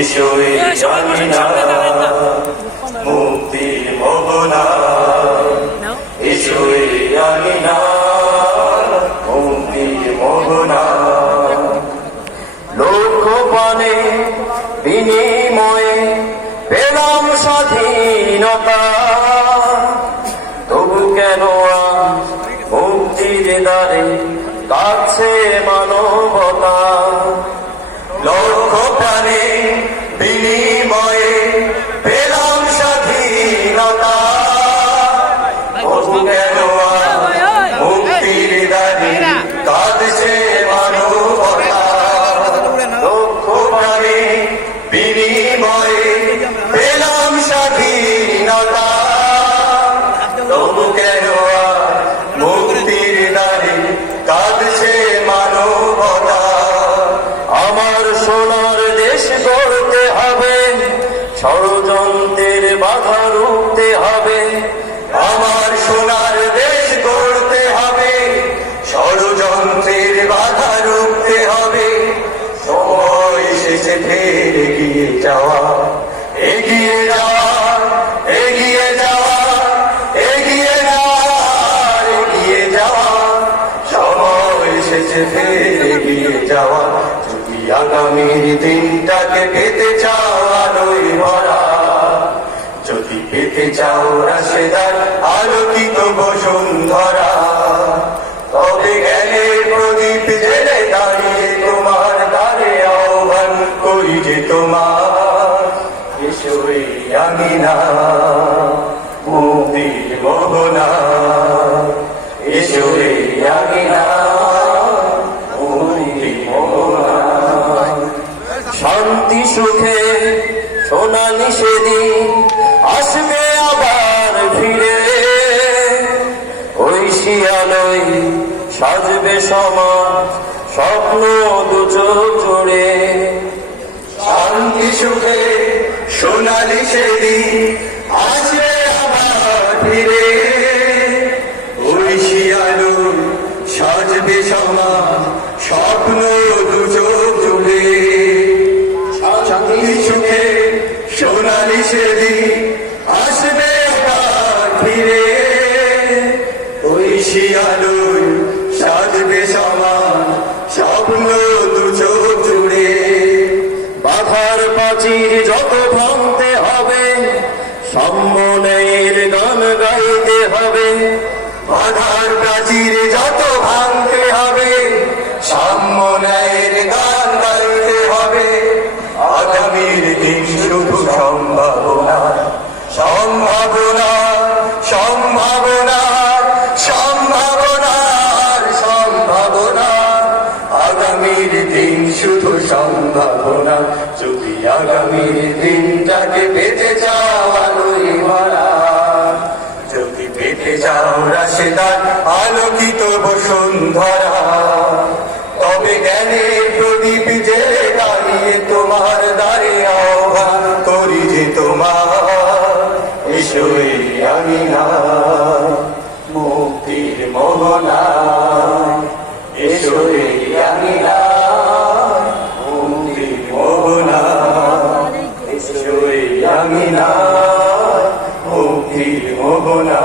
এসোই আমিনা মুক্তির মোহনা এসোই আমিনা মুক্তির মোহনা লক্ষ পানে বিনিময়ে পেলাম স্বাধীনতা তবু কেন মুক্তির দ্বারে কাছে মানবতা লক্ষ প্রাণে বিনিময়ে পেলাম স্বাধীনতা তবু কেন মুক্তির দ্বারে কাছে মানবতা লক্ষ প্রাণে বিনিময়ে পেলাম স্বাধীনতা তবু কেন মুক্তির দ্বারে কাঁদছে মানবতা আমার সোনার দেশ গড়তে হবে ষড়যন্ত্রের বাধা রুখতে হবে আমার সোনার দেশ গড়তে হবে ষড়যন্ত্রের বাধা রুখতে হবে সময় শেষে ফের এগিয়ে যাওয়া এগিয়ে যাওয়া এগিয়ে যাওয়া এগিয়ে যাওয়া এগিয়ে যাওয়া সময় এসেছে ফের এগিয়ে যাওয়া যদি আগামীর দিনটাকে পেতে চাও আলোয় ভরা যদি পেতে চাও রাশেদার আলোকিত বসুন্ধরা তবে জ্ঞানের প্রদীপ জেলে দাঁড়িয়ে তোমার দ্বারে আহ্বান করি যে তোমার এসোই আমিনা মুক্তির মোহনা এসোই আমিনা মুক্তির মোহনা শান্তি সুখে সোনালি সেদিন আসবে আবার ফিরে ওই শিয়ালয় সাজবে সমাজ স্বপ্ন দু চোখ জুড়ে শান্তি সুখে সোনালি সেদিন আসবে আবার ফিরে ওই শিয়ালয় সাজবে সমাজ স্বপ্ন দু চোখ জুড়ে শান্তি সুখে সোনালি সেদিন আসবে আবার ফিরে ওই শিয়ালয় সাজবে সমাজ স্বপ্ন দু চোখ জুড়ে বাধার প্রাচীর যত ভাঙতে হবে সম্মানের গান গাইতে হবে বাধার প্রাচীর যত ভাঙতে হবে সম্মানের গান গাইতে হবে আগামীর দিন শুধু সম্ভাবনা সম্ভাবনা সম্ভাবনা সম্ভাবনার সম্ভাবনা আগামীর দিন শুধু সম্ভাবনা যদি আগামীর দিনটাকে পেতে চাও আলোয় ভরা যদি পেতে চাও রাশেদার আলোকিত বসুন্ধরা তবে জ্ঞানের প্রদীপ জেলে দাঁড়িয়ে তোমার দ্বারে আহ্বান করি যে তোমার এসোই আমিনা মুক্তির মোহনা এসোই আমিনা মুক্তির মোহনা এসোই আমিনা মুক্তির মোহনা